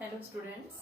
Hello students,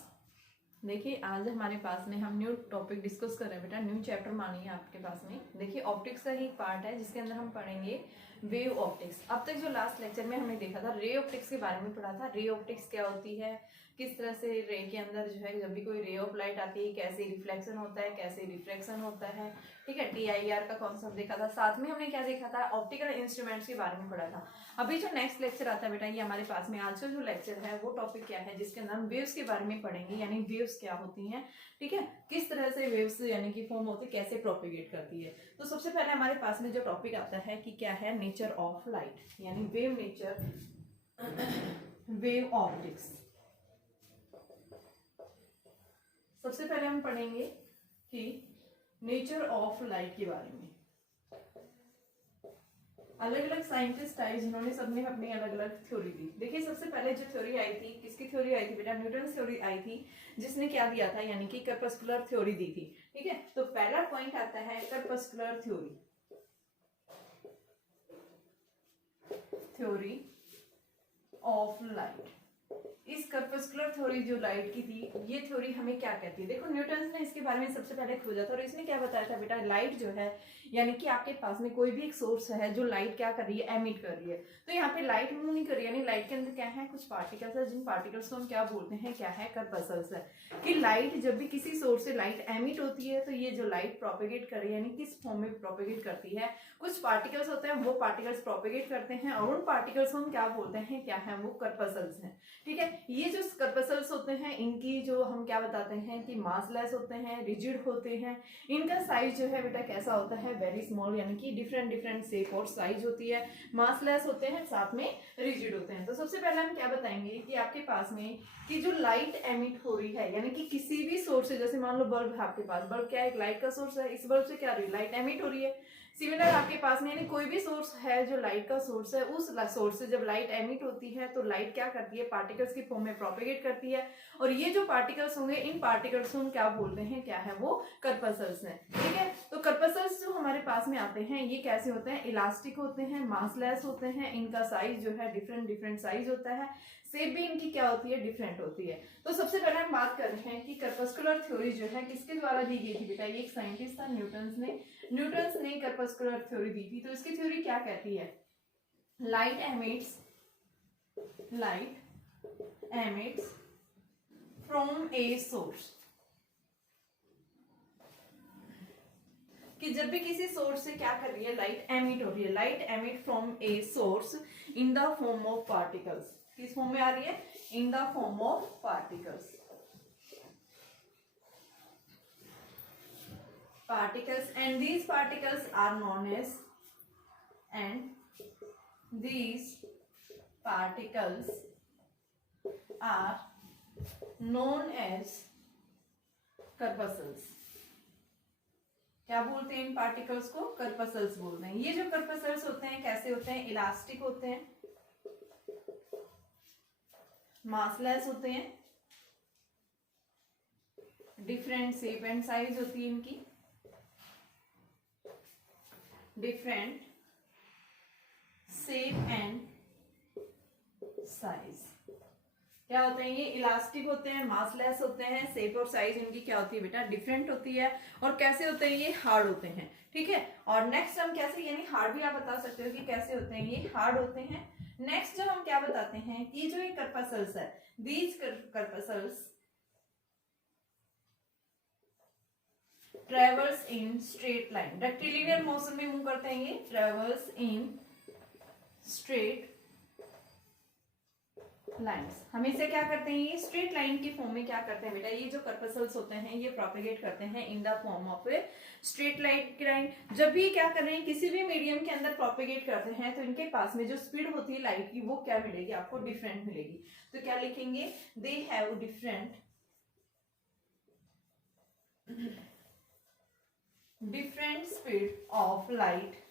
देखिए आज हमारे पास में हम न्यू टॉपिक डिस्कस कर रहे हैं बेटा। न्यू चैप्टर मानिए आपके पास में। देखिए ऑप्टिक्स का ही पार्ट है जिसके अंदर हम पढ़ेंगे वेव ऑप्टिक्स। अब तक जो लास्ट लेक्चर में हमने देखा था रे ऑप्टिक्स के बारे में पढ़ा था। रे ऑप्टिक्स क्या होती है, किस तरह से रे के अंदर जो है जब भी कोई रे ऑफ लाइट आती है कैसे रिफ्लेक्शन होता है, कैसे रिफ्रैक्शन होता है, ठीक है। TIR का कॉन्सेप्ट देखा था। साथ में हमने क्या देखा था, ऑप्टिकल इंस्ट्रूमेंट्स के बारे में पढ़ा था। अभी जो नेक्स्ट लेक्चर आता है बेटा, ये हमारे पास में आज का जो लेक्चर है वो टॉपिक क्या है, जिसके अंदर हम वेव्स के बारे में पढ़ेंगे, यानी वेव्स क्या होती हैं, ठीक है। किस तरह से वेव्स यानी कि फॉर्म होती है, कैसे प्रोपेगेट करती है। तो सबसे पहले हमारे पास में जो टॉपिक आता है कि क्या है नेचर ऑफ लाइट, यानी वेव नेचर, वेव ऑप्टिक्स। सबसे पहले हम पढ़ेंगे कि नेचर ऑफ लाइट के बारे में। अलग अलग साइंटिस्ट आए जिन्होंने सबने अपनी अलग अलग थ्योरी दी। देखिए सबसे पहले जो थ्योरी आई थी, किसकी थ्योरी आई थी बेटा, न्यूटन थ्योरी आई थी, जिसने क्या दिया था, यानी कि कर्पस्कुलर थ्योरी दी थी, ठीक है। तो पहला पॉइंट आता है कर्पस्कुलर थ्योरी, थ्योरी ऑफ लाइट। इस कर्पस्कुलर थ्योरी जो लाइट की थी, ये थ्योरी हमें क्या कहती है। देखो न्यूटन ने इसके बारे में सबसे पहले खोजा था और इसने क्या बताया था बेटा, लाइट जो है यानी कि आपके पास में कोई भी एक सोर्स है जो लाइट क्या कर रही है, एमिट कर रही है। तो यहाँ पे लाइट मूव नहीं कर रही है, यानी लाइट के अंदर क्या है, कुछ पार्टिकल्स है, जिन पार्टिकल्स को हम क्या बोलते हैं, क्या है, कर्पसल्स है। कि लाइट जब भी किसी सोर्स से लाइट एमिट होती है तो ये जो लाइट प्रोपेगेट कर रही है, यानी किस फॉर्म में प्रोपेगेट करती है, कुछ पार्टिकल्स होते हैं वो पार्टिकल्स प्रोपेगेट करते हैं और उन पार्टिकल्स को हम क्या बोलते हैं, क्या है, वो कर्पसल्स हैं, ठीक है। ये जो कर्पसल्स होते हैं इनकी जो हम क्या बताते हैं कि मासलेस होते हैं, रिजिड होते हैं। इनका साइज जो है बेटा कैसा होता है, वेरी स्मॉल, यानी कि डिफरेंट डिफरेंट शेप और साइज होती है, मासलेस होते हैं, साथ में रिजिड होते हैं। तो सबसे पहले हम क्या बताएंगे कि आपके पास में कि जो लाइट एमिट हो रही है, यानी कि किसी भी सोर्स से, जैसे मान लो बल्ब है आपके पास, बल्ब क्या है, एक लाइट का सोर्स है, इस बल्ब से क्या रही है, लाइट एमिट हो रही है। सिमिलर आपके पास में यानी कोई भी सोर्स है जो लाइट का सोर्स है, उस सोर्स से जब लाइट एमिट होती है तो लाइट क्या करती है, पार्टिकल्स की फॉर्म में प्रोपेगेट करती है। और ये जो पार्टिकल्स होंगे, इन पार्टिकल्स को हम क्या बोलते हैं, क्या है, वो कर्पसल्स हैं, ठीक है। तो कर्पसल्स जो हमारे पास में आते हैं ये कैसे होते हैं, इलास्टिक होते हैं, मासलेस होते हैं, इनका साइज जो है डिफरेंट डिफरेंट साइज होता है, शेप भी इनकी क्या होती है, डिफरेंट होती है। तो सबसे पहले हम बात कर रहे हैं कि कर्पस्कुलर थ्योरी जो है किसके द्वारा दी गई थी बेटा, ये एक साइंटिस्ट था न्यूटन ने कर्पस्कुलर थ्योरी दी थी। तो इसकी थ्योरी क्या कहती है, light emits from a source, कि जब भी किसी सोर्स से क्या कर रही है, लाइट एमिट हो रही है, light emit from a source in the form of particles. किस फॉर्म में आ रही है, in the form of particles. Particles and these particles are known as corpuscles। क्या बोलते हैं इन पार्टिकल्स को, कर्पसल्स बोलते हैं। ये जो कर्पसल्स होते हैं कैसे होते हैं, इलास्टिक होते हैं, मासलेस होते हैं, डिफरेंट शेप एंड साइज होती है इनकी, डिफरेंट शेप एंड साइज। क्या होते हैं ये, इलास्टिक होते हैं, मासलेस होते हैं, शेप और साइज इनकी क्या होती है बेटा, डिफरेंट होती है। और कैसे होते हैं ये, हार्ड होते हैं, ठीक है। और नेक्स्ट हम कैसे, यानी हार्ड भी आप बता सकते हो कि कैसे होते हैं ये, हार्ड होते हैं। नेक्स्ट जो हम क्या बताते हैं कि जो ये कर्पसल्स है, these corpuscles travels in straight line, rectilinear motion में मूव करते हैं ये, ट्रेवल्स इन स्ट्रेट लाइन्स। हमेशा क्या करते हैं ये, स्ट्रेट लाइन की फॉर्म में क्या करते हैं बेटा, ये जो कर्पसल्स होते हैं ये प्रोपेगेट करते हैं in the form of a straight line. जब भी क्या कर रहे हैं, किसी भी मीडियम के अंदर प्रोपेगेट करते हैं तो इनके पास में जो स्पीड होती है लाइट की, वो क्या मिलेगी आपको, डिफरेंट मिलेगी। तो क्या लिखेंगे, they have different speed of light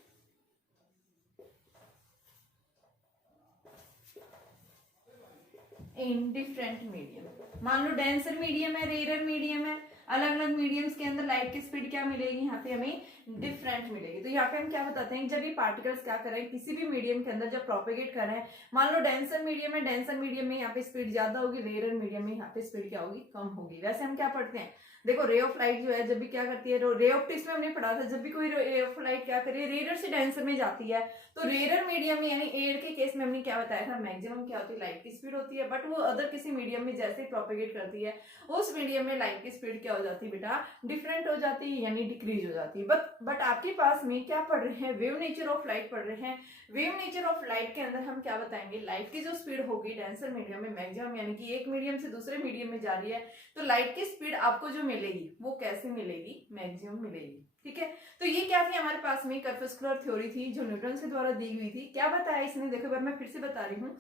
in different medium. मान लो डेंसर मीडियम है, रेयर मीडियम है, अलग अलग मीडियम्स के अंदर लाइट की स्पीड क्या मिलेगी, यहाँ पे हमें डिफरेंट मिलेगी। तो यहाँ पे हम क्या बताते हैं, जब ये पार्टिकल्स क्या कर रहे हैं किसी भी मीडियम के अंदर जब प्रोपेगेट कर रहे हैं, मान लो डेंसर मीडियम है, डेंसर मीडियम में यहाँ पे स्पीड ज्यादा होगी, रेयर मीडियम में यहाँ पे स्पीड क्या होगी, कम होगी। वैसे हम क्या पढ़ते हैं, देखो रे ऑफ लाइट जो है जब भी क्या करती है, रे ऑप्टिक्स में हमने पढ़ा था, जब भी कोई रे ऑफ लाइट क्या करिए रेयर से डेंसर में जाती है, तो रेयर मीडियम में यानी एयर के केस में हमने क्या बताया था, मैक्सिमम क्या होती है, लाइट की स्पीड होती है, बट वो अदर किसी मीडियम में जैसे प्रोपेगेट करती है उस मीडियम में लाइट की स्पीड क्या हो जाती है बेटा, डिफरेंट हो जाती है, यानी डिक्रीज हो जाती है। बट आपके पास में क्या पढ़ रहे हैं, वेव नेचर ऑफ लाइट पढ़ रहे हैं। वेव नेचर ऑफ लाइट के अंदर हम क्या बताएंगे, लाइट की जो स्पीड होगी डेंसर मीडियम में मैक्सिमम, यानी कि एक मीडियम से दूसरे मीडियम में जा रही है, तो लाइट की स्पीड आपको जो मिलेगी वो कैसे मिलेगी, मैक्सिमम मिलेगी। ठीक है, तो ये क्या थी हमारे पास में, कर्पस्कुलर थ्योरी थी जो न्यूटन के द्वारा दी हुई थी। क्या बताया इसने, देखो बार मैं फिर से बता रही हूँ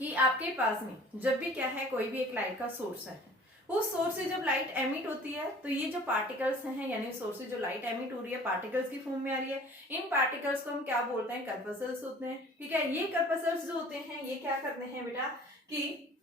कि आपके पास में जब भी क्या है, कोई भी एक लाइट का सोर्स है, उस सोर्स से जब लाइट एमिट होती है तो ये जो पार्टिकल्स हैं, यानी सोर्स से जो लाइट एमिट हो रही है पार्टिकल्स की फॉर्म में आ रही है, इन पार्टिकल्स को हम क्या बोलते हैं, कर्पसल्स होते हैं। ठीक है, ये कर्पसल्स जो होते हैं ये क्या करते हैं बेटा कि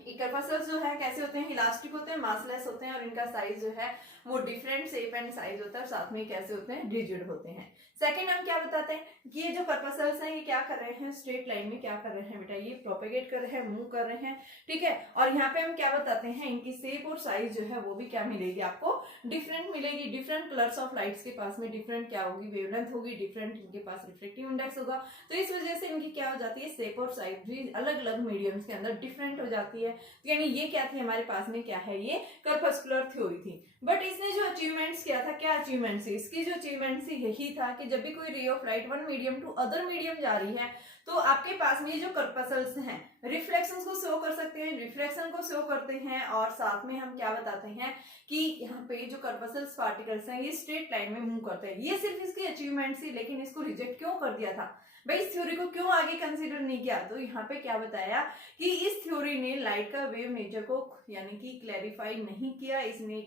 कर्पसल्स जो है कैसे होते हैं, इलास्टिक होते हैं, मासलेस होते हैं, और इनका साइज जो है वो डिफरेंट शेप एंड साइज होता है, और साथ में कैसे होते हैं, रिजिड होते हैं। सेकंड हम क्या बताते हैं कि ये जो कर्पसल्स हैं ये क्या कर रहे हैं, स्ट्रेट लाइन में क्या कर रहे हैं बेटा, ये प्रोपेगेट कर रहे हैं, मूव कर रहे हैं। ठीक है, और यहाँ पे हम क्या बताते हैं, इनकी शेप और साइज जो है वो भी क्या मिलेगी आपको, डिफरेंट मिलेगी। डिफरेंट कलर्स ऑफ लाइट्स के पास में डिफरेंट क्या होगी, वेवलेंथ होगी, डिफरेंट इनके पास रिफ्लेक्टिव इंडेक्स होगा, तो इस वजह से इनकी क्या हो जाती है, शेप और साइज भी अलग अलग मीडियम्स के अंदर डिफरेंट हो जाती है। यानी ये क्या थी हमारे पास में, क्या है ये कर्पस्कुलर थ्योरी थी। बट इसने जो अचीवमेंट्स किया था, क्या अचीवमेंट्स, इसकी जो अचीवमेंट्स यही था कि जब भी कोई ray of light one medium to other medium जा रही है तो आपके पास में ये जो कर्पसल्स हैं रिफ्लेक्शंस को शो कर सकते हैं, रिफ्लेक्शन को शो करते हैं, और साथ में हम क्या बताते हैं कि यहाँ पे जो कर्पसल्स पार्टिकल्स हैं ये स्ट्रेट लाइन में मूव करते हैं। ये सिर्फ इसकी अचीवमेंट थी, लेकिन इसको रिजेक्ट क्यों कर दिया था भाई, इस थ्योरी को क्यों आगे कंसीडर नहीं किया, तो यहाँ पे क्या बताया कि इस थ्योरी ने लाइट का वेव नेचर को यानी कि क्लैरिफाई नहीं किया, इसने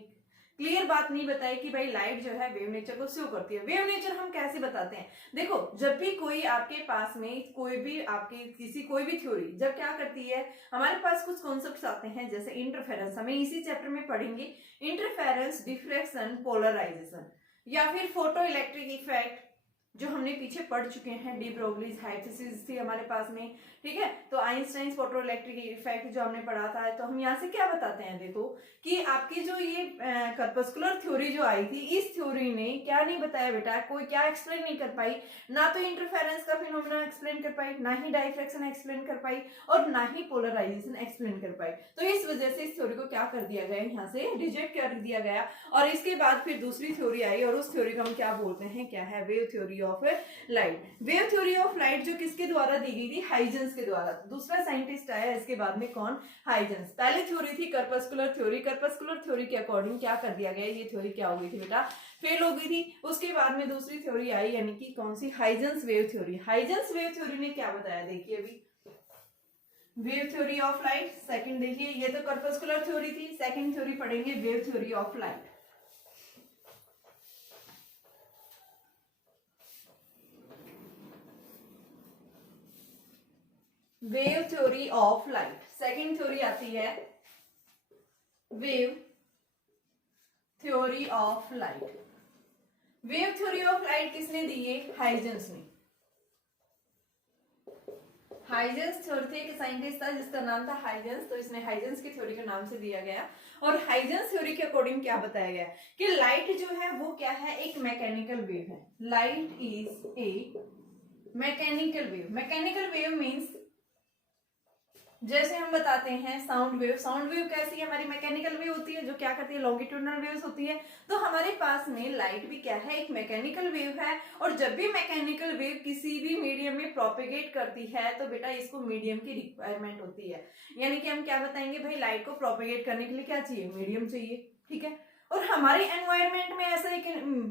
क्लियर बात नहीं बताई कि भाई लाइट जो है वेव नेचर को शो करती है। वेव नेचर हम कैसे बताते हैं, देखो जब भी कोई आपके पास में कोई भी आपकी किसी कोई भी थ्योरी जब क्या करती है, हमारे पास कुछ कॉन्सेप्ट्स आते हैं जैसे इंटरफेरेंस, हमें इसी चैप्टर में पढ़ेंगे, इंटरफेरेंस, डिफ्रैक्शन, पोलराइजेशन, या फिर फोटो इलेक्ट्रिक इफेक्ट जो हमने पीछे पढ़ चुके हैं, डी ब्रोगलीज हाइपोथेसिस थी हमारे पास में। ठीक है, तो आइंस्टाइन फोटो इलेक्ट्रिक इफेक्ट जो हमने पढ़ा था, तो हम यहाँ से क्या बताते हैं, देखो कि आपकी जो ये कर्पस्कुलर थ्योरी जो आई थी, इस थ्योरी ने क्या नहीं बताया बेटा, कोई क्या एक्सप्लेन नहीं कर पाई, ना तो इंटरफेरेंस का फिनोमेना एक्सप्लेन कर पाई, ना ही डाइफ्रैक्शन एक्सप्लेन कर पाई, और ना ही पोलराइजेशन एक्सप्लेन कर पाई। तो इस वजह से इस थ्योरी को क्या कर दिया गया, यहाँ से रिजेक्ट कर दिया गया। और इसके बाद फिर दूसरी थ्योरी आई, और उस थ्योरी को हम क्या बोलते हैं, क्या है, wave theory of light. Wave theory of light जो किसके द्वारा दी गई थी, हाइजेंस के द्वारा। दूसरा साइंटिस्ट आया इसके बाद में, कौन, हाइजेंस। पहली थ्योरी थी कर्पस्कुलर थ्योरी, कर्पस्कुलर थ्योरी के अकॉर्डिंग क्या कर दिया गया, ये थ्योरी क्या हो गई थी बेटा, फेल हो गई थी। उसके बाद में दूसरी थ्योरी आई, यानी कि कौन सी, Huygens wave theory. Huygens wave theory ने क्या बताया, देखिए अभी wave theory of light. Second देखिए, ये तो कर्पस्कुलर थ्योरी थी, सेकंड थ्योरी पढ़ेंगे wave theory of light. Wave theory of light, second theory आती है wave theory of light. Wave theory of light किसने दी है, हाइजेंस ने। हाइजेंस थ्योरी एक साइंटिस्ट था जिसका नाम था हाइजेंस, तो इसने हाइजेंस की थ्योरी के नाम से दिया गया। और हाइजेंस थ्योरी के अकॉर्डिंग क्या बताया गया कि लाइट जो है वो क्या है, एक मैकेनिकल वेव है। Light is a mechanical wave. Mechanical wave means जैसे हम बताते हैं साउंड वेव, साउंड वेव कैसी है, हमारी मैकेनिकल वेव होती है जो क्या करती है, लॉन्गिट्यूडनल वेव्स होती है। तो हमारे पास में लाइट भी क्या है, एक मैकेनिकल वेव है। और जब भी मैकेनिकल वेव किसी भी मीडियम में प्रोपेगेट करती है तो बेटा इसको मीडियम की रिक्वायरमेंट होती है। यानी कि हम क्या बताएंगे भाई, लाइट को प्रोपेगेट करने के लिए क्या चाहिए, मीडियम चाहिए। ठीक है, और हमारे एनवायरनमेंट में ऐसा एक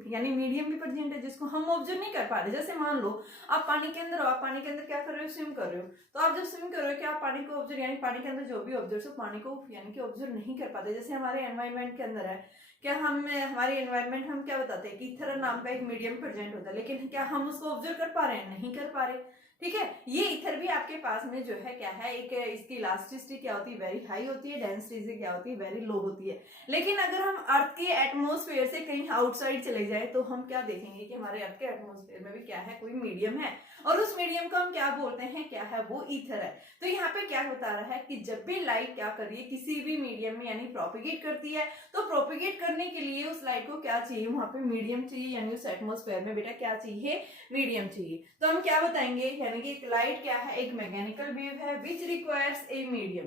यानी मीडियम भी प्रेजेंट है जिसको हम ऑब्जर्व नहीं कर पा रहे। जैसे मान लो आप पानी के अंदर हो, आप पानी के अंदर क्या कर रहे हो, स्विम कर रहे हो। तो आप जब स्विम कर रहे हो क्या आप पानी को ऑब्जर्व, यानी पानी के अंदर जो भी ऑब्जर्व हो पानी को यानी कि ऑब्जर्व नहीं कर पाते। जैसे हमारे एनवायरनमेंट के अंदर है, क्या हम हमारे एनवायरनमेंट हम क्या बताते हैं कि इथर नाम का एक मीडियम प्रेजेंट होता है, लेकिन क्या हम उसको ऑब्जर्व कर पा रहे हैं, नहीं कर पा रहे। ठीक है, ये इथर भी आपके पास में जो है क्या है, एक इसकी इलास्टिसिटी क्या होती है, वेरी हाई होती है, डेंसिटी क्या होती है, वेरी लो होती है। लेकिन अगर हम अर्थ के एटमॉस्फेयर से कहीं आउटसाइड चले जाए तो हम क्या देखेंगे कि हमारे अर्थ के एटमॉस्फेयर में भी क्या है, कोई मीडियम है, और उस मीडियम को हम क्या बोलते हैं, क्या है, वो ईथर है। तो यहाँ पे क्या बता रहा है कि जब भी लाइट क्या कर रही है किसी भी मीडियम में यानी प्रोपिगेट करती है, तो प्रोपिगेट करने के लिए उस लाइट को क्या चाहिए, वहां पे मीडियम चाहिए, यानी उस एटमॉस्फेयर में बेटा क्या चाहिए, मीडियम चाहिए। तो हम क्या बताएंगे, यानी कि लाइट क्या है, एक मैकेनिकल वेव है which requires a medium,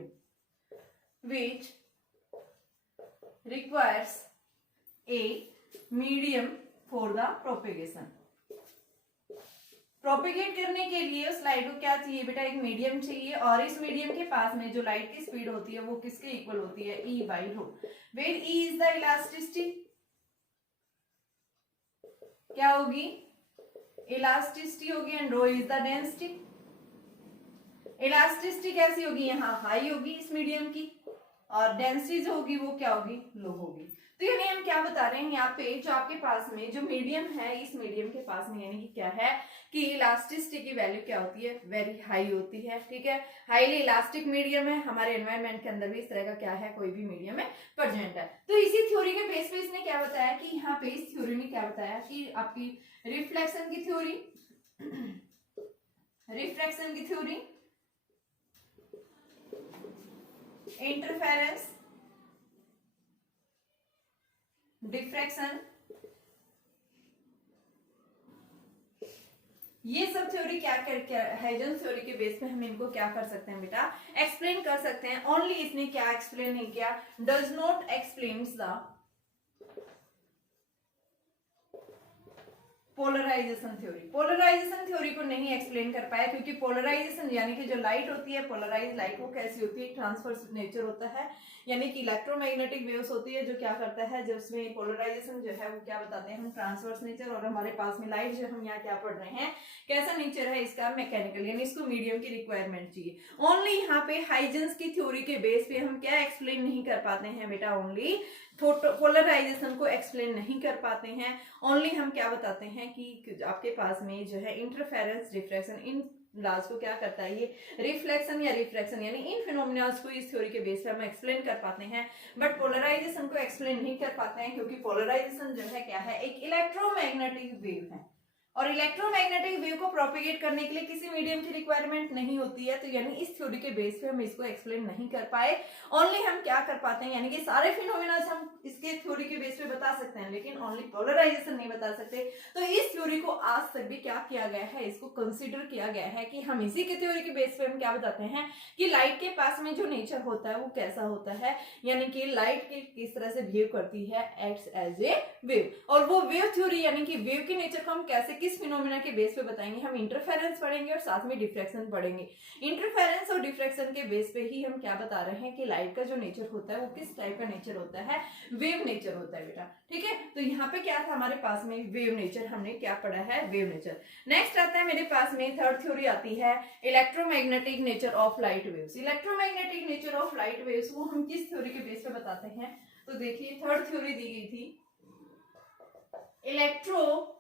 which requires a medium for the propagation. Propagate करने के लिए उस लाइट को क्या चाहिए बेटा, एक मीडियम चाहिए, और इस मीडियम के पास में जो लाइट की स्पीड होती है वो किसके इक्वल होती है, E by rho, where E is the elasticity, क्या होगी, इलास्टिसिटी होगी, and rho is the density. Elasticity कैसी होगी, यहाँ हाई होगी इस मीडियम की, और डेंसिटी जो होगी वो क्या होगी, लो होगी। तो यानी हम क्या बता रहे हैं यहाँ पे, जो आपके पास में जो मीडियम है, इस मीडियम के पास में यानी कि क्या है कि इलास्टिसिटी की वैल्यू क्या होती है, वेरी हाई होती है, ठीक है, हाईली इलास्टिक मीडियम है। हमारे एनवायरनमेंट के अंदर भी इस तरह का क्या है, कोई भी मीडियम है प्रेजेंट है। तो इसी थ्योरी के बेस पे इसने क्या बताया कि यहाँ पे इस थ्योरी में क्या बताया कि आपकी रिफ्लेक्शन की थ्योरी, रिफ्रैक्शन की थ्योरी, इंटरफेरेंस, डिफ्रैक्शन, ये सब थ्योरी क्या हाइजेंस थ्योरी के बेस पे हम इनको क्या कर सकते हैं बेटा, एक्सप्लेन कर सकते हैं। ओनली इसने क्या एक्सप्लेन नहीं किया, does not explains the polarization theory. Polarization theory को नहीं एक्सप्लेन कर पाया, क्योंकि पोलराइजेशन यानी कि जो लाइट होती है, पोलराइज लाइट वो कैसी होती है, ट्रांसवर्स नेचर होता है, यानी कि इलेक्ट्रोमैग्नेटिक वेव्स होती है जो क्या करता है, जब उसमें पोलराइजेशन जो है वो क्या बताते हैं हम, ट्रांसवर्स नेचर। और हमारे पास में लाइट जो हम यहाँ क्या पढ़ रहे हैं, कैसा नेचर है इसका, मैकेनिकल, यानी इसको मीडियम की रिक्वायरमेंट चाहिए। ओनली यहाँ पे हाइजेंस की थ्योरी के बेस पे हम क्या एक्सप्लेन नहीं कर पाते हैं बेटा, ओनली पोलराइजेशन को एक्सप्लेन नहीं कर पाते हैं। ओनली हम क्या बताते हैं कि आपके पास में जो है इंटरफेरेंस, रिफ्रैक्शन, इन लाज को क्या करता है, ये रिफ्लेक्शन या रिफ्रैक्शन, यानी इन फिनोमिनास को इस थ्योरी के बेस पे हम एक्सप्लेन कर पाते हैं, बट पोलराइजेशन को एक्सप्लेन नहीं कर पाते हैं, क्योंकि पोलराइजेशन जो है क्या है, एक इलेक्ट्रोमैग्नेटिक वेव है, और इलेक्ट्रोमैग्नेटिक वेव को प्रोपिगेट करने के लिए किसी मीडियम की रिक्वायरमेंट नहीं होती है। तो यानी इस थ्योरी के बेस पे हम इसको एक्सप्लेन नहीं कर पाए। ओनली हम क्या कर पाते हैं, यानी कि सारे फिनोमेना हम इसके थ्योरी के बेस पे बता सकते हैं, लेकिन ओनली पोलराइजेशन नहीं बता सकते। तो इस थ्योरी को आज तक भी क्या किया गया है, इसको कंसिडर किया गया है कि हम इसी के थ्योरी के बेस पे हम क्या बताते हैं कि लाइट के पास में जो नेचर होता है वो कैसा होता है, यानी कि लाइट किस तरह से बिहेव करती है, एक्ट्स एज ए वेव। और वो वेव थ्योरी यानी कि वेव के नेचर को हम कैसे किस फिनोमेना के बेस पे बताएंगे, हम इंटरफेरेंस पढ़ेंगे और साथ में डिफ्रैक्शन पढ़ेंगे। इंटरफेरेंस और डिफ्रैक्शन के बेस पे ही हम क्या बता रहे हैं कि लाइट का जो नेचर होता है वो किस टाइप का नेचर होता है, वेव नेचर होता है बेटा, ठीक है। तो यहाँ पे क्या था हमारे पास में, वेव नेचर, हमने क्या पढ़ा है, वेव नेचर। नेक्स्ट आता है मेरे पास में थर्ड थ्योरी आती है, electromagnetic nature of light waves. Electromagnetic nature of light waves वो हम किस थ्योरी के बेस पे बताते हैं, तो देखिए थर्ड थ्योरी दी गई थी, electromagnetic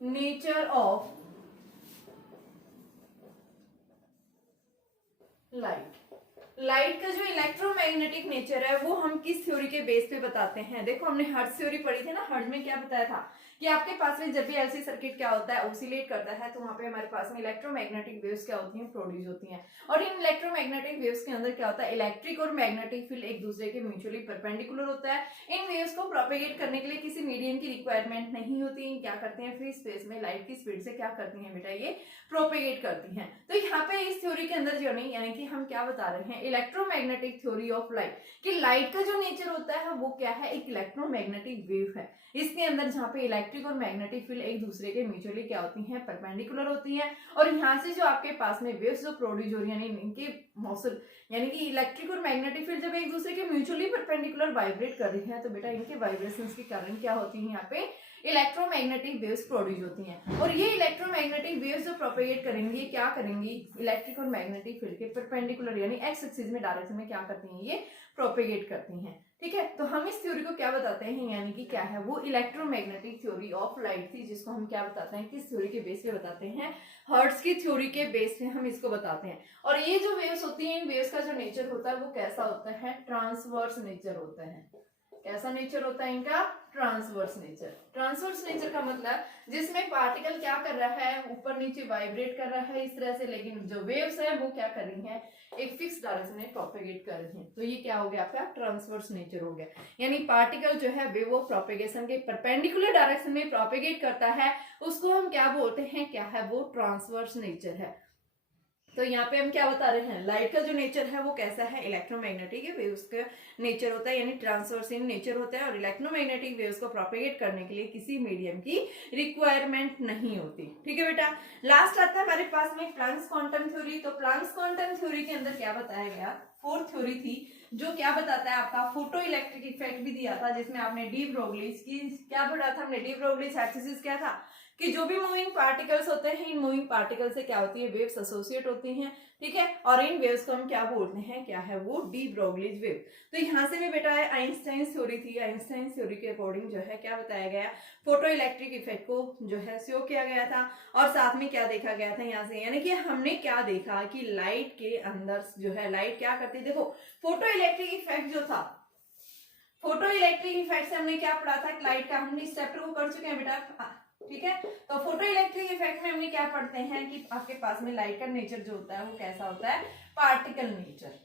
nature of light. Light का जो इलेक्ट्रोमैग्नेटिक नेचर है वो हम किस थ्योरी के बेस पे बताते हैं। देखो हमने हर्ट्ज थ्योरी पढ़ी थी ना, हर्ट्ज में क्या बताया था कि आपके पास में जब भी एलसी सर्किट क्या होता है, ऑसिलेट करता है, तो वहां पे हमारे पास में इलेक्ट्रोमैग्नेटिक वेव्स क्या होती हैं, प्रोड्यूस होती हैं। और इन इलेक्ट्रोमैग्नेटिक वेव्स के अंदर क्या होता है, इलेक्ट्रिक और मैग्नेटिक फील्ड एक दूसरे के म्यूचुअली परपेंडिकुलर होता है। इन वेव्स को प्रोपेगेट करने के लिए किसी मीडियम की रिक्वायरमेंट नहीं होती। क्या करते हैं, फ्री स्पेस में लाइट की स्पीड से क्या करती हैं बेटा, ये प्रोपेगेट करती हैं। तो यहाँ पे इस थ्योरी के अंदर जो नहीं, यानी कि हम क्या बता रहे हैं, इलेक्ट्रोमैग्नेटिक थ्योरी ऑफ लाइट, कि लाइट का जो नेचर होता है वो क्या है, एक इलेक्ट्रोमैग्नेटिक वेव है। इसके अंदर जहाँ पे इलेक्ट्रिक और मैग्नेटिक फील्ड एक दूसरे के म्यूचुअली क्या होती हैं, परपेंडिकुलर होती हैं। और यहाँ से जो आपके पास में वेव्स जो प्रोड्यूस हो रही है, यानी इनके मौसम, यानी कि इलेक्ट्रिक और मैग्नेटिक फील्ड जब एक दूसरे के म्यूचुअली परपेंडिकुलर वाइब्रेट कर रही है, तो बेटा इनके वाइब्रेशंस के कारण क्या होती है, यहाँ पे इलेक्ट्रोमैग्नेटिक वेव्स प्रोड्यूस होती हैं। और ये इलेक्ट्रोमैग्नेटिक वेव्स जो प्रोपेगेट करेंगी, क्या करेंगी, इलेक्ट्रिक और मैग्नेटिक फील्ड के परपेंडिकुलर यानी एक्स एक्सिस में डायरेक्शन में क्या करती हैं, ये प्रोपेगेट करती हैं, ठीक है, तो हम इस थ्योरी को क्या बताते हैं, यानी कि क्या है वो इलेक्ट्रोमैग्नेटिक थ्योरी ऑफ लाइट थी, जिसको हम क्या बताते हैं, किस थ्योरी के बेस पे बताते हैं, हर्ट्ज की थ्योरी के बेस पे हम इसको बताते हैं। और ये जो वेव्स होती हैं, इन वेव्स का जो नेचर होता है वो कैसा होता है, ट्रांसवर्स नेचर होता है। कैसा नेचर होता है इनका, ट्रांसवर्स नेचर। ट्रांसवर्स नेचर का मतलब जिसमें पार्टिकल क्या कर रहा है, ऊपर नीचे वाइब्रेट कर रहा है इस तरह से, लेकिन जो वेव्स है वो क्या कर रही हैं, एक फिक्स डायरेक्शन में प्रोपेगेट कर रही हैं। तो ये क्या हो गया आपका, ट्रांसवर्स नेचर हो गया। यानी पार्टिकल जो है वे वो प्रोपेगेशन के परपेंडिकुलर डायरेक्शन में प्रोपेगेट करता है, उसको हम क्या बोलते हैं, क्या है वो, ट्रांसवर्स नेचर है। तो यहाँ पे हम क्या बता रहे हैं, लाइट का जो नेचर है वो कैसा है, इलेक्ट्रोमैग्नेटिक वेव्स का नेचर होता है, यानी ट्रांसवर्स इन नेचर होता है। और इलेक्ट्रोमैग्नेटिक वेव्स को प्रोपेगेट करने के लिए किसी मीडियम की रिक्वायरमेंट नहीं होती। ठीक है बेटा, लास्ट आता है हमारे पास में प्लैंक्स क्वांटम थ्योरी। तो प्लैंक्स क्वांटम थ्योरी के अंदर क्या बताया गया, फोर्थ थ्योरी थी, जो क्या बताता है आपका फोटो इलेक्ट्रिक इफेक्ट भी दिया था, जिसमें आपने डी ब्रोगलीज की क्या पढ़ा था, हमने डी ब्रोगलीज हाइपोथेसिस क्या था कि जो भी मूविंग पार्टिकल्स होते हैं, इन मूविंग पार्टिकल से क्या होती है, वेव्स एसोसिएट होती हैं। ठीक है, और इन वेव्स को हम क्या बोलते हैं, क्या है वो, डी ब्रोगलीज वेव। तो यहाँ से भी बेटा है आइंस्टाइन थ्योरी थी, आइंस्टाइन थ्योरी के अकॉर्डिंग जो है क्या बताया गया, फोटो इलेक्ट्रिक इफेक्ट को जो है शो किया गया था। और साथ में क्या देखा गया था यहाँ से, यानी कि हमने क्या देखा कि लाइट के अंदर जो है लाइट क्या करती है, देखो फोटो इलेक्ट्रिक इफेक्ट जो था, फोटो इलेक्ट्रिक इफेक्ट से हमने क्या पढ़ा था, लाइट का हमने इस चैप्टर को कर चुके हैं बेटा। ठीक है, तो फोटो इलेक्ट्रिक इफेक्ट में हमने क्या पढ़ते हैं कि आपके पास में लाइट का नेचर जो होता है वो कैसा होता है, particle nature.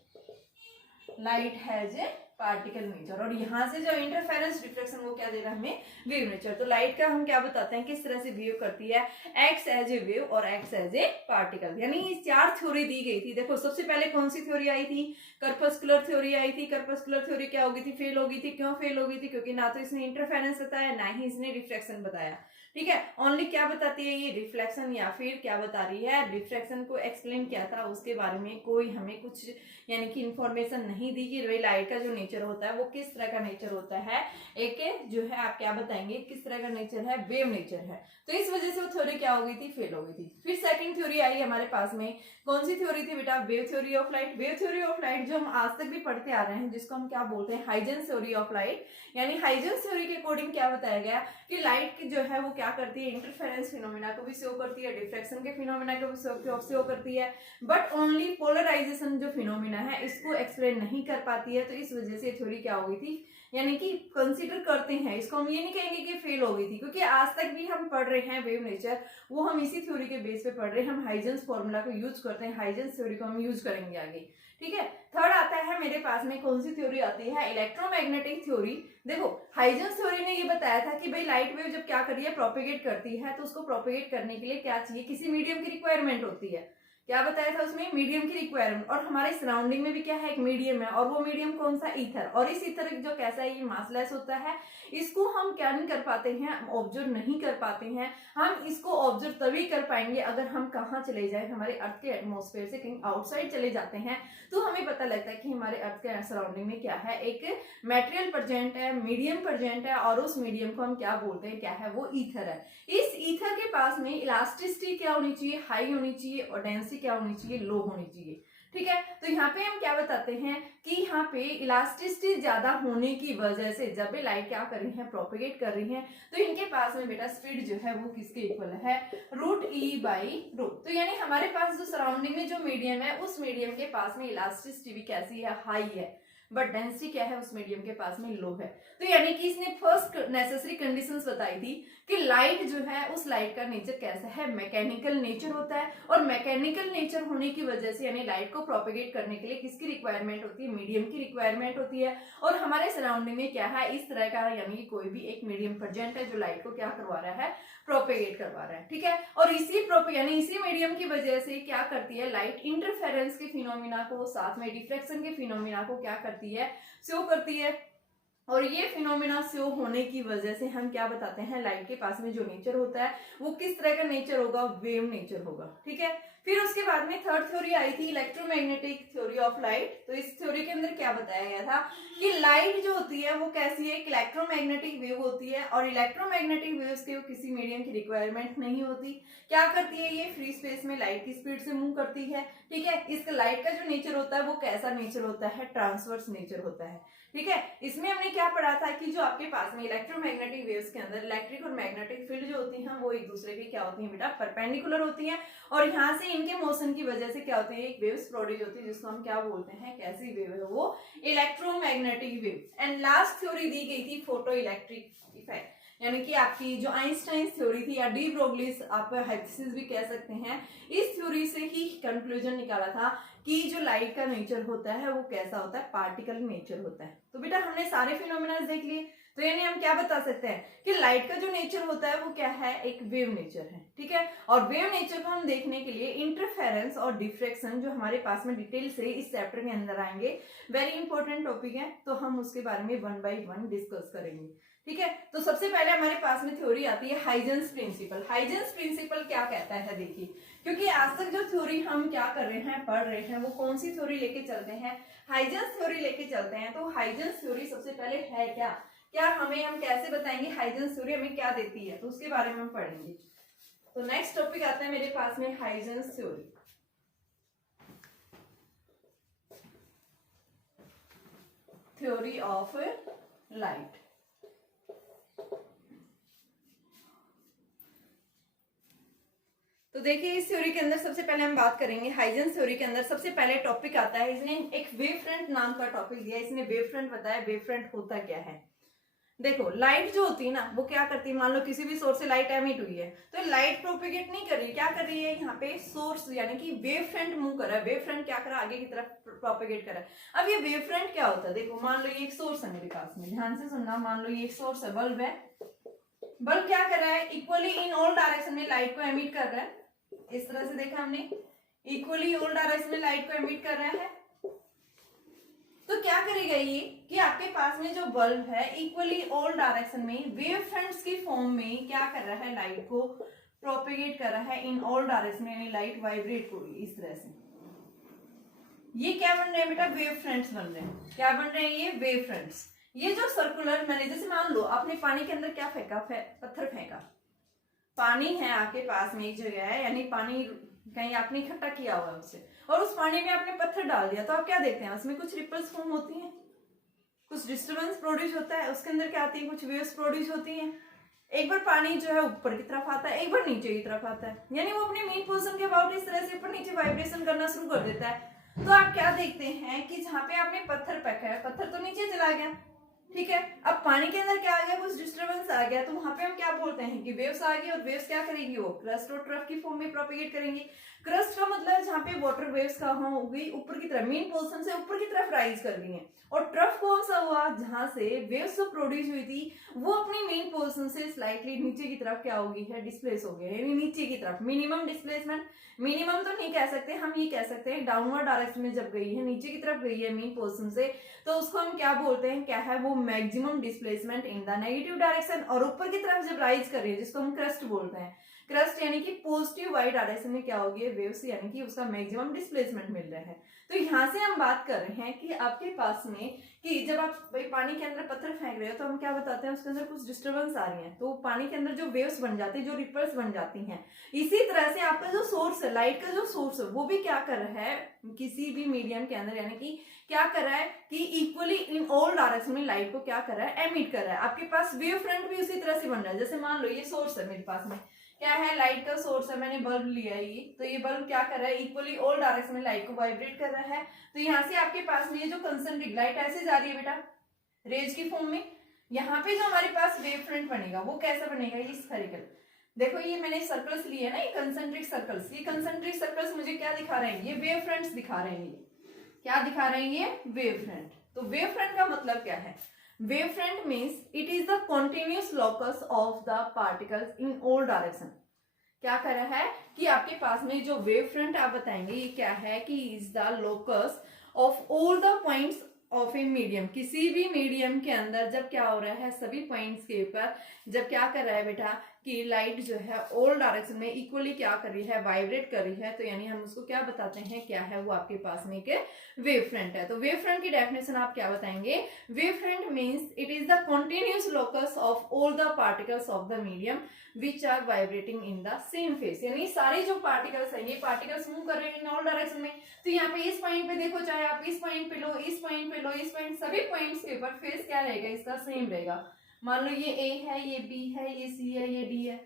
Light has a particle nature. और यहाँ से जो इंटरफेरेंस रिफ्लेक्शन वो क्या दे रहा है हमें, वेव नेचर। तो लाइट का हम क्या बताते हैं, किस तरह से बिहेव करती है, एक्स एज ए वेव और एक्स एज ए पार्टिकल। यानी ये 4 थ्योरी दी गई थी। देखो सबसे पहले कौन सी थ्योरी आई थी, कर्पस्कुलर थ्योरी आई थी। कर्पस्कुलर थ्योरी क्या हो गई थी, फेल हो गई थी। क्यों फेल हो गई थी, क्योंकि ना तो इसने इंटरफेरेंस बताया, ना ही इसने रिफ्लेक्शन बताया। ठीक है, ओनली क्या बताती है ये, रिफ्लेक्शन, या फिर क्या बता रही है, रिफ्लेक्शन को एक्सप्लेन किया था, उसके बारे में कोई हमें कुछ यानी कि इंफॉर्मेशन नहीं दी कि भाई लाइट का जो नेचर होता है वो किस तरह का नेचर होता है। एक जो है आप क्या बताएंगे किस तरह का नेचर है, वेव नेचर है। तो इस वजह से वो थ्योरी क्या हो गई थी, फेल हो गई थी। फिर सेकंड थ्योरी आई हमारे पास में, कौन सी थ्योरी थी बेटा, wave theory of light. Wave theory of light जो हम आज तक भी पढ़ते आ रहे हैं, जिसको हम क्या बोलते हैं, हाइजेंस थ्योरी ऑफ लाइट। यानी हाइजेंस थ्योरी के अकॉर्डिंग क्या बताया गया कि लाइट की जो है वो क्या करती है, इंटरफेरेंस फिनोमेना को भी शो करती है, डिफ्रैक्शन के फिनोमेना को भी शो करती है, बट ओनली पोलराइजेशन जो फिनोमेना है इसको एक्सप्लेन नहीं कर पाती है। तो इस वजह से थ्योरी क्या हो गई थी, यानी कि कंसीडर करते हैं इसको, हम ये नहीं कहेंगे कि फेल हो गई थी, क्योंकि आज तक भी हम पढ़ रहे हैं वेव नेचर, वो हम इसी थ्योरी के बेस पे पढ़ रहे हैं। हम हाइजेंस फॉर्मूला को यूज करते हैं, हाइजेंस थ्योरी को हम यूज करेंगे आगे। ठीक है, थर्ड आता है मेरे पास में, कौन सी थ्योरी आती है, इलेक्ट्रोमैग्नेटिक थ्योरी। देखो हाइजेंस थ्योरी ने ये बताया था कि भाई लाइट वेव जब क्या कर रही है, प्रोपेगेट करती है, तो उसको प्रोपेगेट करने के लिए क्या चाहिए, किसी मीडियम की रिक्वायरमेंट होती है। क्या बताया था उसमें, मीडियम की रिक्वायरमेंट। और हमारे सराउंडिंग में भी क्या है, एक मीडियम है, और वो मीडियम कौन सा, ईथर। और इस ईथर जो कैसा है, ये मासलेस होता है, इसको हम क्या नहीं कर पाते हैं, ऑब्जर्व नहीं कर पाते हैं। हम इसको ऑब्जर्व तभी कर पाएंगे अगर हम कहाँ चले जाए, हमारे अर्थ के एटमॉस्फेयर से कहीं आउटसाइड चले जाते हैं, तो हमें पता लगता है कि हमारे अर्थ के सराउंडिंग में क्या है, एक मेटेरियल प्रेजेंट है, मीडियम प्रेजेंट है, और उस मीडियम को हम क्या बोलते हैं, क्या है वो, ईथर है। इस ईथर के पास में इलास्टिसिटी क्या होनी चाहिए, हाई होनी चाहिए, और डेंसिटी क्या होनी चाहिए, लो होनी चाहिए। ठीक है, तो यहाँ पे हम क्या बताते हैं कि यहाँ पे इलास्टिसिटी ज्यादा होने की वजह से जब भी लाइट क्या कर रही है, प्रोपेगेट कर रही है, तो इनके पास में बेटा स्पीड जो है वो किसके इक्वल है, √E/ρ। तो यानी हमारे पास जो सराउंडिंग में जो मीडियम है, उस मीडियम के पास में इलास्टिसिटी भी कैसी है, हाई है, बट डेंसिटी क्या है उस मीडियम के पास में, लो है। तो यानी कि इसने फर्स्ट नेसेसरी कंडीशंस बताई थी कि लाइट जो है, उस लाइट का नेचर कैसा है, मैकेनिकल नेचर होता है। और मैकेनिकल नेचर होने की वजह से यानी लाइट को प्रोपेगेट करने के लिए किसकी रिक्वायरमेंट होती है, मीडियम की रिक्वायरमेंट होती है। और हमारे सराउंडिंग में क्या है, इस तरह का, यानी कि कोई भी एक मीडियम प्रेजेंट है जो लाइट को क्या करवा रहा है, प्रोपेगेट करवा रहा है। ठीक है, और इसी मीडियम की वजह से क्या करती है लाइट, इंटरफेरेंस के फिनोमिना को, साथ में डिफ्रैक्शन के फिनोमिना को क्या करती है, शो करती है। और ये फिनोमिना शो होने की वजह से हम क्या बताते हैं, लाइट के पास में जो नेचर होता है वो किस तरह का नेचर होगा, वेव नेचर होगा। ठीक है, फिर उसके बाद में थर्ड थ्योरी आई थी, इलेक्ट्रोमैग्नेटिक थ्योरी ऑफ लाइट। तो इस थ्योरी के अंदर क्या बताया गया था कि लाइट जो होती है वो कैसी है, इलेक्ट्रोमैग्नेटिक वेव होती है, और इलेक्ट्रोमैग्नेटिक वेव्स के किसी मीडियम की रिक्वायरमेंट नहीं होती। क्या करती है, ये फ्री स्पेस में लाइट की स्पीड से मूव करती है। ठीक है, इसका लाइट का जो नेचर होता है वो कैसा नेचर होता है, ट्रांसवर्स नेचर होता है। ठीक है। इसमें हमने क्या पढ़ा था कि जो आपके पास में इलेक्ट्रोमैग्नेटिक वेव्स के अंदर इलेक्ट्रिक और मैग्नेटिक फील्ड जो होती हैं वो एक दूसरे की क्या होती हैं बेटा, परपेंडिकुलर होती हैं, और यहाँ से इनके मोशन की वजह से क्या होती है, एक वेव्स प्रोड्यूस होती है जिसको हम क्या बोलते हैं, कैसी वेव है वो, electromagnetic wave. And last theory दी गई थी फोटो इलेक्ट्रिक इफेक्ट, यानी कि आपकी जो आइंस्टाइन थ्योरी थी या डी ब्रोगलीज आप हाइपोथेसिस भी कह सकते हैं, इस थ्योरी से ही कंक्लूजन निकाला था कि जो लाइट का नेचर होता है वो कैसा होता है, पार्टिकल नेचर होता है। तो बेटा हमने सारे फिनोमेना देख लिए, तो यानी हम क्या बता सकते हैं कि लाइट का जो नेचर होता है वो क्या है, एक वेव नेचर है, ठीक है। और वेव नेचर को हम देखने के लिए इंटरफेरेंस और डिफ्रैक्शन जो हमारे पास में डिटेल से इस चैप्टर के अंदर आएंगे, वेरी इंपॉर्टेंट टॉपिक है, तो हम उसके बारे में 1 by 1 डिस्कस करेंगे, ठीक है। तो सबसे पहले हमारे पास में थ्योरी आती है हाइजेंस प्रिंसिपल। हाइजेंस प्रिंसिपल क्या कहता है, देखिए, क्योंकि आज तक जो थ्योरी हम क्या कर रहे हैं, पढ़ रहे हैं, वो कौन सी थ्योरी लेके चलते हैं, हाइजेंस थ्योरी लेके चलते हैं। तो हाइजेंस थ्योरी सबसे पहले है क्या, क्या हमें, हम कैसे बताएंगे हाइजेंस थ्योरी हमें क्या देती है, तो उसके बारे में हम पढ़ेंगे। तो नेक्स्ट टॉपिक आता है मेरे पास में Huygens theory. Theory of light. तो देखिए इस थ्योरी के अंदर सबसे पहले हम बात करेंगे हाइजेंस थ्योरी के अंदर सबसे पहले टॉपिक आता है, इसने एक वेव फ्रंट नाम का टॉपिक दिया, इसने वेव फ्रंट बताया। वेव फ्रंट होता क्या है, देखो लाइट जो होती है ना वो क्या करती है, मान लो किसी भी सोर्स से लाइट एमिट हुई है, तो लाइट प्रोपेगेट नहीं कर रही, क्या कर रही है, यहाँ पे सोर्स यानी कि वेव फ्रंट मूव कर रहा है, वेव फ्रंट क्या कर रहा है, आगे की तरफ प्रोपेगेट कर रहा है। अब ये वेव फ्रंट क्या होता है, देखो मान लो ये एक सोर्स है मेरे पास में, ध्यान से सुनना, मान लो ये एक सोर्स है, बल्ब है, बल्ब क्या कर रहा है, इक्वली इन ऑल डायरेक्शन में लाइट को एमिट कर रहा है, इस तरह से देखा हमने, इक्वली ऑल डायरेक्शन में लाइट को एमिट कर रहा है। तो क्या करेगा ये कि आपके पास में जो बल्ब है इक्वली ऑल डायरेक्शन में वेव फ्रंट्स की फॉर्म में क्या कर रहा है, लाइट को प्रोपेगेट कर रहा है इन ऑल डायरेक्शन, यानी लाइट वाइब्रेट हो रही इस तरह से। ये क्या बन रहे हैं बेटा, वेव फ्रंट्स बन रहे हैं। क्या बन रहे हैं ये, वेव फ्रंट्स। ये जो सर्कुलर, मैंने जैसे मान लो आपने पानी के अंदर क्या फेंका, पत्थर फेंका, पानी है आपके पास में एक जगह है, यानी पानी कहीं आपने इकट्ठा किया हुआ है उससे, और उस पानी में आपने पत्थर डाल दिया, तो आप क्या देखते हैं, उसमें कुछ रिपल्स फॉर्म होती हैं, कुछ डिस्टर्बेंस प्रोड्यूस होता है, उसके अंदर क्या आती है, कुछ वेव्स प्रोड्यूस होती हैं। एक बार पानी जो है ऊपर की तरफ आता है, एक बार नीचे की तरफ आता है, यानी वो अपने मेन पोजीशन के अबाउट इस तरह से ऊपर नीचे वाइब्रेशन करना शुरू कर देता है। तो आप क्या देखते हैं कि जहाँ पे आपने पत्थर फेंका है, पत्थर तो नीचे चला गया, ठीक है। अब पानी के अंदर क्या आ गया, कुछ डिस्टर्बेंस आ गया, तो वहां पे हम क्या बोलते हैं कि वेव्स आ गई, और वेव्स क्या करेगी, वो क्रस्ट और ट्रफ की फॉर्म में प्रोपेगेट करेंगी। क्रस्ट का मतलब जहाँ पे वाटर वेव्स कहाँ हो गई, ऊपर की तरफ, मेन पोजीशन से ऊपर की तरफ राइज कर गई है। और ट्रफ कौन सा हुआ, जहां से वेव्स जो प्रोड्यूस हुई थी वो अपनी मेन पोजीशन से स्लाइटली नीचे की तरफ क्या होगी है, डिस्प्लेस हो गई, यानी नीचे की तरफ मिनिमम डिस्प्लेसमेंट। मिनिमम तो नहीं कह सकते, हम ये कह सकते हैं डाउनवर्ड डायरेक्शन में जब गई है, नीचे की तरफ गई है मेन पोजीशन से, तो उसको हम क्या बोलते हैं, क्या है वो, maximum displacement in the negative direction. और ऊपर की तरफ जब राइज कर रही है, जिसको हम क्रस्ट बोलते हैं, क्रस्ट यानी कि पॉजिटिव वाई डायरेक्शन में क्या होगी, वेव्स यानी कि उसका मैक्सिमम डिस्प्लेसमेंट मिल रहा है। तो यहाँ से हम बात कर रहे हैं कि आपके पास में कि जब आप पानी के अंदर पत्थर फेंक रहे हो, तो हम क्या बताते हैं, उसके अंदर कुछ डिस्टर्बेंस आ रही है, तो पानी के अंदर जो वेव्स बन जाती है, जो रिपल्स बन जाती हैं। इसी तरह से आपका जो सोर्स है, लाइट का जो सोर्स है, वो भी क्या कर रहा है, किसी भी मीडियम के अंदर, यानी कि क्या कर रहा है कि इक्वली इन ऑल डायरेक्शन में लाइट को क्या कर रहा है, एमिट कर रहा है। आपके पास वेव फ्रंट भी उसी तरह से बन रहा है। जैसे मान लो ये सोर्स है मेरे पास में, क्या है, लाइट का सोर्स है, मैंने बल्ब लिया है ये, तो ये बल्ब क्या कर रहा है, इक्वली ऑल डायरेक्शन में लाइट को वाइब्रेट कर रहा है। तो यहाँ से आपके पास में ये जो कंसंट्रिक लाइट ऐसे जा रही है बेटा, रेज की फॉर्म में, यहाँ पे जो हमारे पास वेव फ्रंट बनेगा वो कैसा बनेगा, ये स्फेरिकल। देखो ये मैंने सर्कल्स लिए ना, ये कंसंट्रिक सर्कल्स, ये कंसंट्रिक सर्कल्स मुझे क्या दिखा रहे हैं, ये वेव फ्रंट्स दिखा रहे हैं। ये क्या दिखा रहे हैं, ये वेव फ्रंट। तो वेव फ्रंट का मतलब क्या है, wave front means it is the continuous locus of the particles in all direction. क्या कर रहा है कि आपके पास में जो वेव फ्रंट आप बताएंगे, ये क्या है कि is the locus of all the points of a medium. किसी भी मीडियम के अंदर जब क्या हो रहा है, सभी पॉइंट्स के ऊपर जब क्या कर रहा है बेटा, कि लाइट जो है ऑल डायरेक्शन में इक्वली क्या कर रही है, वाइब्रेट कर रही है, तो यानी हम उसको क्या बताते हैं, क्या है वो आपके पास में एक वेव फ्रंट है। तो वेव फ्रंट की डेफिनेशन आप क्या बताएंगे, wave front means it is the continuous locus of all the particles of the medium which are vibrating in the same phase, यानी सारे जो पार्टिकल्स है ये पार्टिकल्स मूव कर रहे हैं इन ऑल डायरेक्शन में। तो यहाँ पे इस पॉइंट पे देखो, चाहे आप इस पॉइंट पे लो, इस पॉइंट पे लो, इस पॉइंट, सभी पॉइंट्स के ऊपर फेस क्या रहेगा, इसका सेम रहेगा। मान लो ये ए है, ये बी है, ये सी है, ये डी है।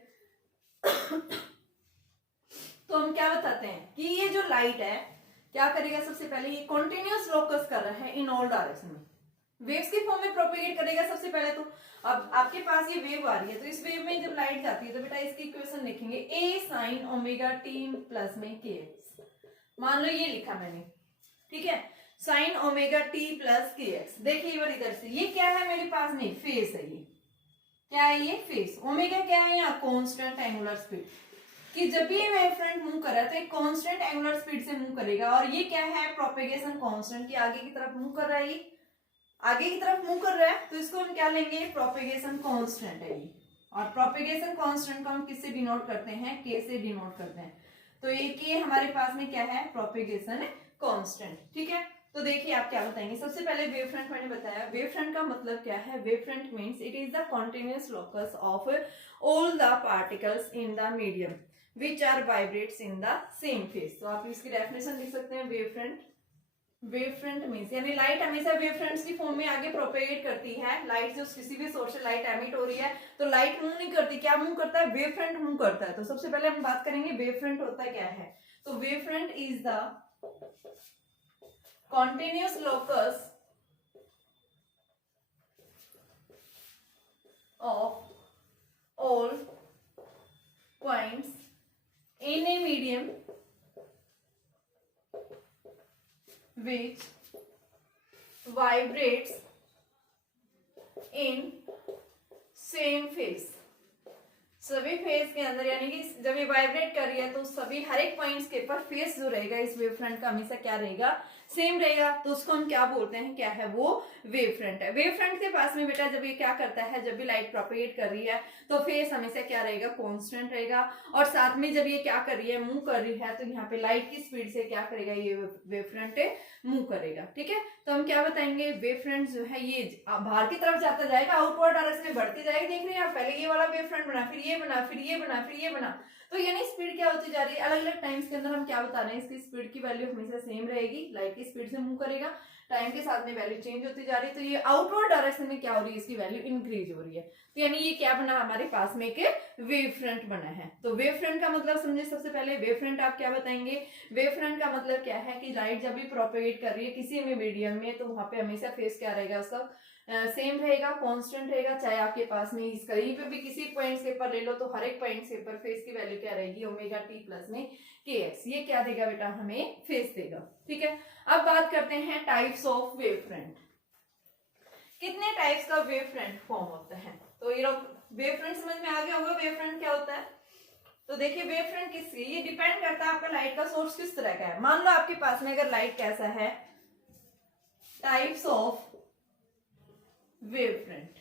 तो हम क्या बताते हैं कि ये जो लाइट है क्या करेगा, सबसे पहले ये कॉन्टिन्यूस लोकस कर रहा है इन ऑल डायरेक्शन में, वेव्स के फॉर्म में प्रोपेगेट करेगा सबसे पहले। तो अब आपके पास ये वेव आ रही है, तो इस वेव में जब लाइट जाती है तो बेटा इसकी इक्वेशन लिखेंगे ए साइन ओमेगा टी प्लस में के एक्स। मान लो ये लिखा मैंने, ठीक है, साइन ओमेगा टी प्लस के एक्स। देखिए इधर से ये क्या है मेरे पास में, फेस है, ये क्या है, ये फेस। ओमेगा क्या है यहाँ, कांस्टेंट एंगुलर स्पीड, कि जब भी ये वेव फ्रंट मूव कर रहा है तो एक कांस्टेंट एंगुलर स्पीड से मूव करेगा। और ये क्या है, प्रोपेगेशन कांस्टेंट, की आगे की तरफ मूव कर रहा है, ये आगे की तरफ मूव कर रहा है, तो इसको हम क्या लेंगे, प्रोपेगेशन कांस्टेंट है ये। और प्रोपेगेशन कांस्टेंट को हम किससे डिनोट करते हैं, के से डिनोट करते हैं। तो ये के हमारे पास में क्या है, प्रोपेगेशन कांस्टेंट, ठीक है। तो देखिए आप क्या बताएंगे, सबसे पहले वेव फ्रंट मैंने बताया, वेव फ्रंट का मतलब क्या है, wave front means it is the continuous locus of all the particles in the medium which are vibrates in the same phase. तो आप इसकी डेफिनेशन लिख सकते हैं, wave front, wave front means यानी लाइट हमेशा वेव फ्रंट्स की form में आगे प्रोपेगेट करती है। लाइट जो किसी भी सोर्स से लाइट एमिट हो रही है तो लाइट मूव नहीं करती, क्या मूव करता है, वेव फ्रंट मूव करता है। तो सबसे पहले हम बात करेंगे वेव फ्रंट होता क्या है। तो wave front is the continuous locus of all points in a medium which vibrates in same phase। सभी फेस के अंदर, यानी कि जब ये वाइब्रेट कर रही है तो सभी हर एक पॉइंट्स के ऊपर फेस जो रहेगा इस वेव फ्रंट का हमेशा क्या रहेगा, सेम रहेगा। तो उसको हम क्या बोलते हैं, क्या है वो, वेव फ्रंट है। वेव फ्रंट के पास में बेटा जब ये क्या करता है, जब भी लाइट प्रोपेगेट कर रही है तो फेस हमेशा क्या रहेगा, कांस्टेंट रहेगा। और साथ में जब ये क्या कर रही है, मूव कर रही है, तो यहाँ पे लाइट की स्पीड से क्या करेगा, ये वेव फ्रंट मूव करेगा, ठीक है। तो हम क्या बताएंगे, वेव फ्रंट जो है ये बाहर की तरफ जाता जाएगा, आउटवर्ड डायरेक्शन में बढ़ती जाएगी। देख रहे हैं आप, पहले ये वाला वेव फ्रंट बना, फिर ये बना, फिर ये बना, फिर ये बना। तो यानी स्पीड क्या होती जा रही है, अलग अलग टाइम्स के अंदर हम क्या बता रहे हैं, इसकी स्पीड की वैल्यू हमेशा सेम रहेगी, लाइट की स्पीड से मूव करेगा, टाइम के साथ में वैल्यू चेंज होती जा रही है। तो ये आउटवर्ड डायरेक्शन में क्या हो रही है, इसकी वैल्यू इंक्रीज हो रही है। तो यानी ये क्या बना, हमारे पास में एक वेव फ्रंट बना है। तो वेव फ्रंट का मतलब समझे, सबसे पहले वेव फ्रंट आप क्या बताएंगे, वेव फ्रंट का मतलब क्या है कि लाइट जब भी प्रोपेगेट कर रही है किसी भी मीडियम में तो वहां पे हमेशा फेस क्या रहेगा, उसका सेम रहेगा, कांस्टेंट रहेगा। चाहे आपके पास में इस कहीं पे भी किसी पॉइंट्स के ऊपर ले लो तो हर एक पॉइंट्स के ऊपर फेस की वैल्यू क्या रहेगी, ओमेगा टी प्लस में के एक्स। ये क्या देगा बेटा, हमें फेस देगा, ठीक है। अब बात करते हैं टाइप्स ऑफ वेव फ्रंट। कितने टाइप्स का वेव फ्रंट फॉर्म होता है। तो ये लोग वेव फ्रंट समझ में आ गया होगा, वेव फ्रंट क्या होता है। तो देखिए वेव फ्रंट किसकी, ये डिपेंड करता है आपका लाइट का सोर्स किस तरह का है। मान लो आपके पास में अगर लाइट कैसा है, टाइप्स ऑफ वेव फ्रंट।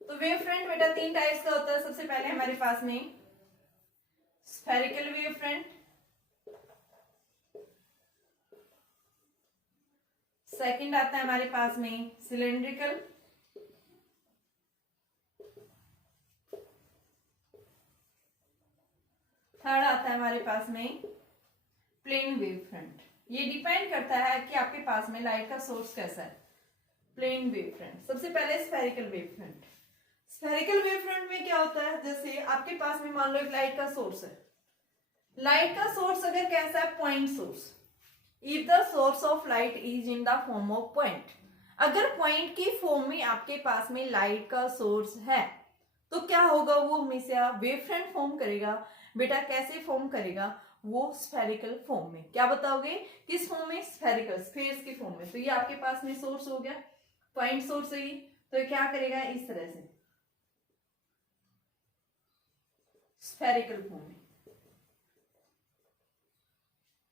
तो वेव फ्रंट बेटा तीन टाइप्स का होता है। सबसे पहले हमारे पास में स्फेरिकल वेव फ्रंट, सेकंड आता है हमारे पास में सिलेंड्रिकल, थर्ड आता है हमारे पास में प्लेन वेव फ्रंट। ये डिपेंड करता है कि आपके पास में लाइट का सोर्स कैसा है। प्लेन वेव फ्रंट, सबसे पहले spherical wave front. Spherical wave front में क्या होता है, जैसे आपके पास में मान लो एक लाइट का सोर्स है। लाइट का सोर्स अगर कैसा है, point source, if the source of light is in the form of point. अगर पॉइंट की फॉर्म में आपके पास में लाइट का सोर्स है तो क्या होगा, वो हमेशा वेव फ्रंट फॉर्म करेगा। बेटा कैसे फॉर्म करेगा, वो स्फेरिकल फॉर्म में। क्या बताओगे, किस फॉर्म में, स्फेरिकल, स्फेयर्स की फॉर्म में। तो ये आपके पास में सोर्स हो गया, पॉइंट सोर्स है ये। तो ये क्या करेगा, इस तरह से स्फेरिकल फॉर्म में।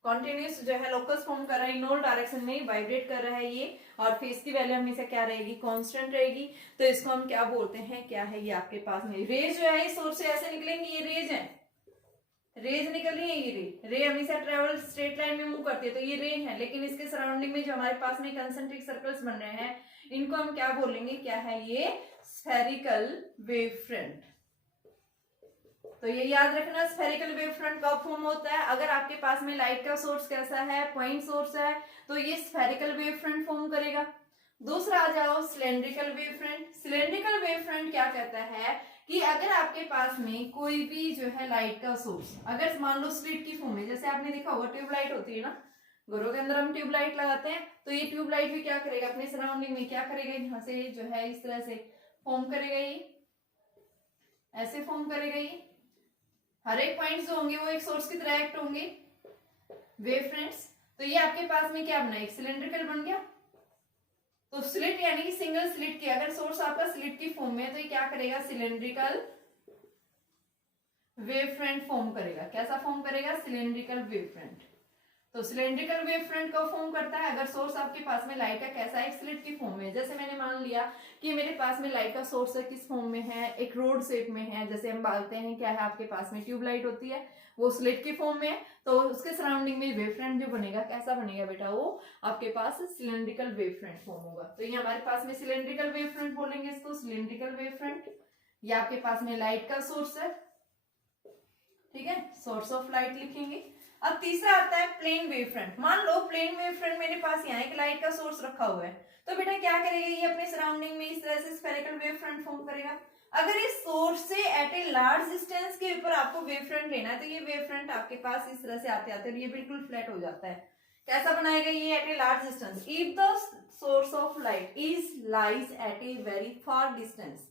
कॉन्टिन्यूस जो है लोकस फॉर्म कर रहा है, इन ऑल डायरेक्शन में वाइब्रेट कर रहा है ये, और फेस की वैल्यू हमेशा क्या रहेगी, कांस्टेंट रहेगी। तो इसको हम क्या बोलते हैं, क्या है ये आपके पास में रेज जो है, इस सोर्स से ऐसे निकलेंगी, ये रेज है, रेज निकल रही है, ये रे हमेशा ट्रेवल स्ट्रेट लाइन में मूव करती है, तो ये रे है। लेकिन इसके सराउंडिंग में जो हमारे पास में कंसेंट्रिक सर्कल्स बन रहे हैं, इनको हम क्या बोलेंगे, क्या है ये, स्फेरिकल वेव फ्रंट। तो ये याद रखना, स्फेरिकल वेव फ्रंट कब फॉर्म होता है, अगर आपके पास में लाइट का सोर्स कैसा है, पॉइंट सोर्स है, तो ये स्फेरिकल वेव फ्रंट फॉर्म करेगा। दूसरा आ जाओ cylindrical wave front. Cylindrical wave front क्या कहता है कि अगर आपके पास में कोई भी जो है लाइट का सोर्स, अगर मान लो स्लिट की फॉर्म में, जैसे आपने देखा होगा ट्यूबलाइट होती है ना, घरों के अंदर हम ट्यूबलाइट लगाते हैं, तो ये ट्यूबलाइट भी क्या करेगा, अपने सराउंडिंग में क्या करेगा, यहाँ से जो है इस तरह से फॉर्म करेगा, ये ऐसे फॉर्म करेगा, ये हर एक पॉइंट जो होंगे वो एक सोर्स की तरह एक्ट होंगे, वेव फ्रंट्स। तो ये आपके पास में क्या बना, एक सिलेंड्रिकल बन गया। तो स्लिट यानी कि सिंगल स्लिट की, अगर सोर्स आपका स्लिट की फॉर्म में है, तो ये क्या करेगा, सिलेंड्रिकल वेव फ्रंट फॉर्म करेगा। कैसा फॉर्म करेगा, सिलेंड्रिकल वेव फ्रंट। तो सिलेंड्रिकल वेव फ्रंट कब फॉर्म करता है, अगर सोर्स आपके पास में लाइट का कैसा है, एक स्लिट की फॉर्म में। जैसे मैंने मान लिया कि मेरे पास में लाइट का सोर्स है, किस फॉर्म में है, एक रोड शेप में है। जैसे हम बोलते हैं क्या है, आपके पास में ट्यूबलाइट होती है, वो स्लिट की फॉर्म में है, तो उसके सराउंडिंग में वेव फ्रंट जो बनेगा, कैसा बनेगा बेटा, वो आपके पास सिलेंड्रिकल वेव फ्रंट फॉर्म होगा। तो ये हमारे पास में सिलेंड्रिकल वेव फ्रंट बोलेंगे इसको, सिलेंड्रिकल वेव फ्रंट। ये आपके पास में लाइट का सोर्स है, ठीक है, सोर्स ऑफ लाइट लिखेंगे। अब तीसरा आता है प्लेन वेव फ्रंट। मान लो प्लेन वेव फ्रंट मेरे पास यहाँ एक लाइट का सोर्स रखा हुआ है, तो बेटा क्या करेगा, ये अपने सराउंडिंग में इस तरह से स्फेरिकल वेव फ्रंट फॉर्म करेगा। अगर इस सोर्स से एट ए लार्ज डिस्टेंस के ऊपर आपको वेव फ्रंट लेना है, तो ये वेव फ्रंट आपके पास इस तरह से आते आते ये बिल्कुल फ्लैट हो जाता है। कैसा बनाएगा ये, at a large distance. If the source of light is lies at a very far distance,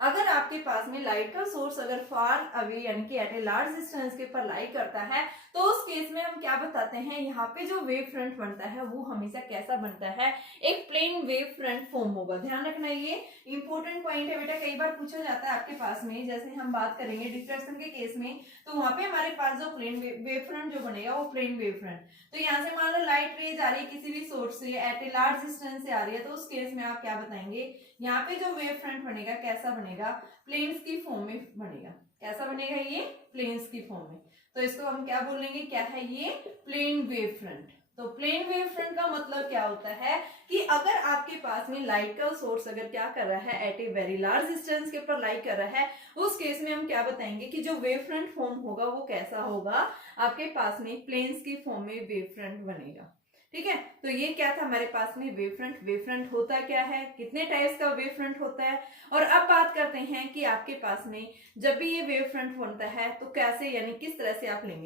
अगर आपके पास में लाइट का सोर्स अगर फार अवे यानी कि एट ए लार्ज डिस्टेंस के ऊपर लाई करता है, तो उस केस में हम क्या बताते हैं, यहाँ पे जो वेव फ्रंट बनता है वो हमेशा कैसा बनता है, एक प्लेन वेव फ्रंट फॉर्म होगा। ध्यान रखना, ये इंपॉर्टेंट पॉइंट है बेटा, कई बार पूछा जाता है आपके पास में। जैसे हम बात करेंगे डिफ्रैक्शन के केस में, तो वहां पे हमारे पास जो प्लेन वेव फ्रंट जो बनेगा वो प्लेन वेव फ्रंट। तो यहाँ से मान लो लाइट रेज आ रही है किसी भी सोर्स से, एट ए लार्ज डिस्टेंस से आ रही है, तो उस केस में आप क्या बताएंगे, यहाँ पे जो वेव फ्रंट बनेगा कैसा बनेगा, प्लेन्स की फॉर्म में बनेगा। कैसा बनेगा, ये प्लेन्स की फॉर्म में। तो इसको हम क्या बोलेंगे, क्या है ये, प्लेन वेव फ्रंट। तो प्लेन वेव फ्रंट का मतलब क्या होता है कि अगर आपके पास में लाइट का सोर्स अगर क्या कर रहा है, at a very large distance के ऊपर लाइट कर रहा है, उस केस में हम क्या बताएंगे कि जो वेव फ्रंट फॉर्म होगा वो कैसा होगा, आपके पास में प्लेन्स की फॉर्म में वेव फ्रंट बनेगा। ठीक है, तो ये क्या था हमारे पास में वेव फ्रंट। वेव फ्रंट होता क्या है, कितने टाइप्स का वेव फ्रंट होता है, और अब बात करते हैं कि आपके पास में जब भी ये वेव फ्रंट बनता है तो कैसे यानी किस तरह से आप लेंगे।